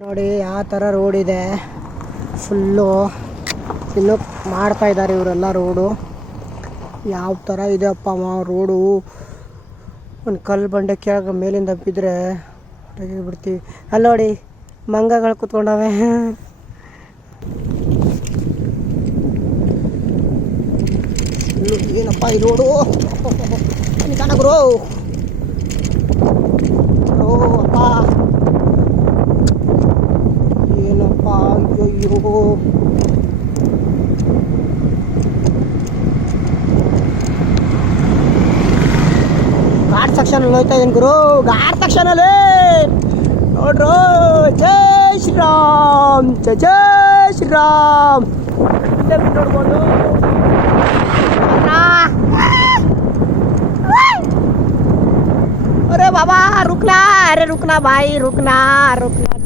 ನೋಡಿ ಯಾವ ಥರ ರೋಡ್ ಇದೆ. ಫುಲ್ಲು ಇನ್ನೂ ಮಾಡ್ತಾ ಇದ್ದಾರೆ ಇವರೆಲ್ಲ ರೋಡು. ಯಾವ ಥರ ಇದೆ ಅಪ್ಪ ರೋಡು. ಒಂದು ಕಲ್ಲು ಬಂಡೆ ಕೆಳಗೆ ಮೇಲಿಂದ ಬಿದ್ದರೆ ಬಿಡ್ತೀವಿ. ಅಲ್ಲಿ ನೋಡಿ ಮಂಗಗಳು ಕೂತ್ಕೊಂಡವೆ. ಏನಪ್ಪ ಈ ರೋಡು ಗುರು. ಓ ಅಪ್ಪ ಏನಪ್ಪ ಅಯ್ಯೋ. ಘಾಟ್ ಸೆಕ್ಷನಲ್ಲಿ ಹೋಗ್ತಾ ಇದ್ದೀನಿ ಗುರು. ಘಾಟ್ ಸೆಕ್ಷನಲ್ಲಿ ನೋಡ್ರು. ಜೈ ಶ್ರೀರಾಮ್, ಜೈ ಜೈ ಶ್ರೀರಾಮ್. ನೋಡ್ಬೋದು. अरे बाबा रुकना, अरे रुकना भाई, रुकना रुकना.